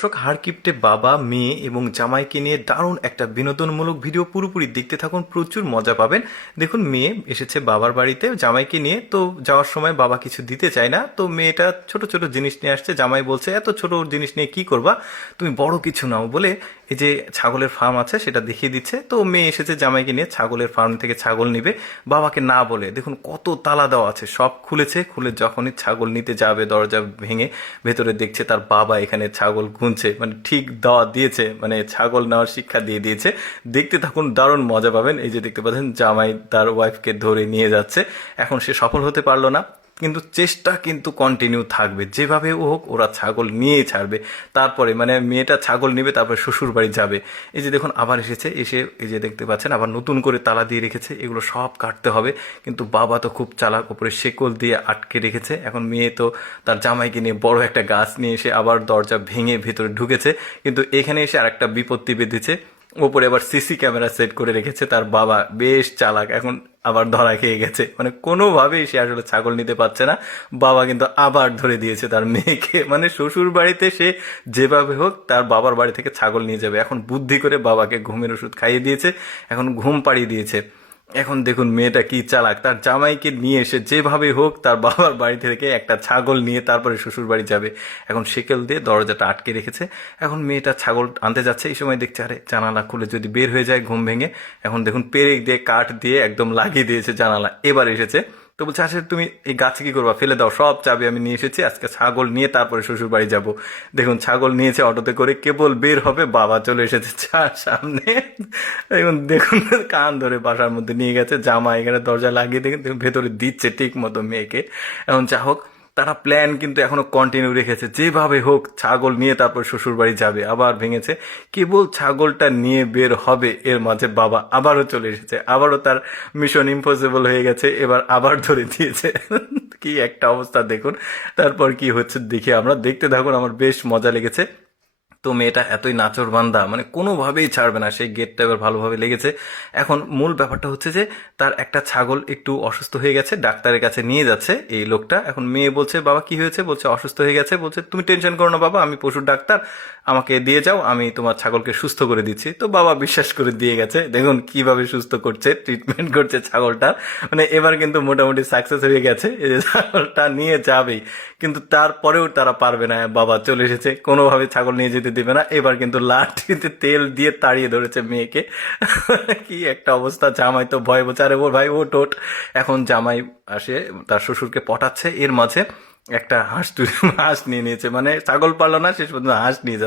দর্শক, হারকিপটে বাবা, মেয়ে এবং জামাইকে নিয়ে দারুণ একটা বিনোদনমূলক ভিডিও, পুরোপুরি দেখতে থাকুন, প্রচুর মজা পাবেন। দেখুন, মেয়ে এসেছে বাবার বাড়িতে জামাইকে নিয়ে। তো যাওয়ার সময় বাবা কিছু দিতে চায় না, তো মেয়েটা ছোট ছোট জিনিস নিয়ে আসছে। জামাই বলছে, এত ছোট জিনিস নিয়ে কি করবা, তুমি বড় কিছু নাও বলে এই যে ছাগলের ফার্ম আছে সেটা দেখিয়ে দিচ্ছে। তো মেয়ে এসেছে জামাইকে নিয়ে ছাগলের ফার্ম থেকে ছাগল নিবে, বাবাকে না বলে। দেখুন কত তালা দেওয়া আছে, সব খুলেছে। খুলে যখনই ছাগল নিতে যাবে, দরজা ভেঙে ভেতরে দেখছে তার বাবা এখানে ছাগল গুনছে। মানে ঠিক দেওয়া দিয়েছে, মানে ছাগল নেওয়ার শিক্ষা দিয়ে দিয়েছে। দেখতে থাকুন, দারুণ মজা পাবেন। এই যে দেখতে পাচ্ছেন জামাই তার ওয়াইফকে ধরে নিয়ে যাচ্ছে। এখন সে সফল হতে পারলো না, কিন্তু চেষ্টা কিন্তু কন্টিনিউ থাকবে। যেভাবে হোক ওরা ছাগল নিয়ে ছাড়বে। তারপরে মানে মেয়েটা ছাগল নেবে, তারপরে শ্বশুর বাড়ি যাবে। এই যে দেখুন আবার এসেছে, এসে এই যে দেখতে পাচ্ছেন আবার নতুন করে তালা দিয়ে রেখেছে। এগুলো সব কাটতে হবে, কিন্তু বাবা তো খুব চালাক, উপরে শেকল দিয়ে আটকে রেখেছে। এখন মেয়ে তো তার জামাইকে নিয়ে বড় একটা গাছ নিয়ে এসে আবার দরজা ভেঙে ভেতরে ঢুকেছে। কিন্তু এখানে এসে আরেকটা বিপত্তি বেঁধেছে, ওপরে আবার সিসি ক্যামেরা সেট করে রেখেছে। তার বাবা বেশ চালাক, এখন আবার ধরা খেয়ে গেছে। মানে কোনোভাবেই সে আসলে ছাগল নিতে পারছে না। বাবা কিন্তু আবার ধরে দিয়েছে তার মেয়েকে। মানে শ্বশুর বাড়িতে সে যেভাবে হোক তার বাবার বাড়ি থেকে ছাগল নিয়ে যাবে। এখন বুদ্ধি করে বাবাকে ঘুমের ওষুধ খাইয়ে দিয়েছে, এখন ঘুম পাড়িয়ে দিয়েছে। এখন দেখুন মেয়েটা কি চালাক, তার জামাইকে নিয়ে এসে যেভাবে হোক তার বাবার বাড়ি থেকে একটা ছাগল নিয়ে তারপরে শ্বশুর বাড়ি যাবে। এখন সেকেল দিয়ে দরজাটা আটকে রেখেছে। এখন মেয়েটা ছাগল আনতে যাচ্ছে, এই সময় দেখছে আরে জানালা খুলে যদি বের হয়ে যায় ঘুম ভেঙে। এখন দেখুন পেরেক দিয়ে কাঠ দিয়ে একদম লাগিয়ে দিয়েছে জানালা। এবার এসেছে, তো বলছে আচ্ছা তুমি এই গাছে কি করবা, ফেলে দাও, সব চাবি আমি নিয়ে এসেছি, আজকে ছাগল নিয়ে তারপরে শ্বশুর বাড়ি যাবো। দেখুন ছাগল নিয়েছে অটোতে করে, কেবল বের হবে বাবা চলে এসেছে সামনে। এখন দেখুন কান ধরে বাসার মধ্যে নিয়ে গেছে। জামা এখানে দরজা লাগিয়ে দেখুন ভেতরে দিচ্ছে ঠিক মতো মেয়েকে। এখন যা হোক, তারা প্ল্যান কিন্তু এখনো কন্টিনিউ রেখেছে, যেভাবে হোক ছাগল নিয়ে তারপর শ্বশুর বাড়ি যাবে। আবার ভেঙেছে, কেবল ছাগলটা নিয়ে বের হবে এর মাঝে বাবা আবারও চলে এসেছে। আবারও তার মিশন ইম্পসিবল হয়ে গেছে, এবার আবার ধরে দিয়েছে। কি একটা অবস্থা দেখুন। তারপর কি হচ্ছে দেখি আমরা, দেখতে থাকুন, আমার বেশ মজা লেগেছে। তো মেয়েটা এতই নাচরবান্দা, মানে কোনোভাবেই ছাড়বে না। সেই গেটটা এবার ভালোভাবে লেগেছে। এখন মূল ব্যাপারটা হচ্ছে যে তার একটা ছাগল একটু অসুস্থ হয়ে গেছে, ডাক্তারের কাছে নিয়ে যাচ্ছে এই লোকটা। এখন মেয়ে বলছে বাবা কি হয়েছে, বলছে অসুস্থ হয়ে গেছে। বলছে তুমি টেনশন করো না বাবা, আমি পশুর ডাক্তার, আমাকে দিয়ে যাও, আমি তোমার ছাগলকে সুস্থ করে দিচ্ছি। তো বাবা বিশ্বাস করে দিয়ে গেছে। দেখুন কিভাবে সুস্থ করছে, ট্রিটমেন্ট করছে ছাগলটা। মানে এবার কিন্তু মোটামুটি সাকসেস হয়ে গেছে, এই যে ছাগলটা নিয়ে যাবেই। কিন্তু তারপরেও তারা পারবে না, বাবা চলে এসেছে, কোনোভাবে ছাগল নিয়ে যেতে দিবে না। এবার কিন্তু লাঠিতে তেল দিয়ে তাড়িয়ে ধরেছে মেয়েকে। কি একটা অবস্থা। জামাই তো ভয় বলছে আরে ও ভাই ও টোট। এখন জামাই আসে, তার শ্বশুরকে পটাচ্ছে, এর মাঝে একটা হাঁস হাঁস নিয়ে নিয়েছে। মানে ছাগল পারলো না, শেষ পর্যন্ত হাঁস নিয়ে যাচ্ছে।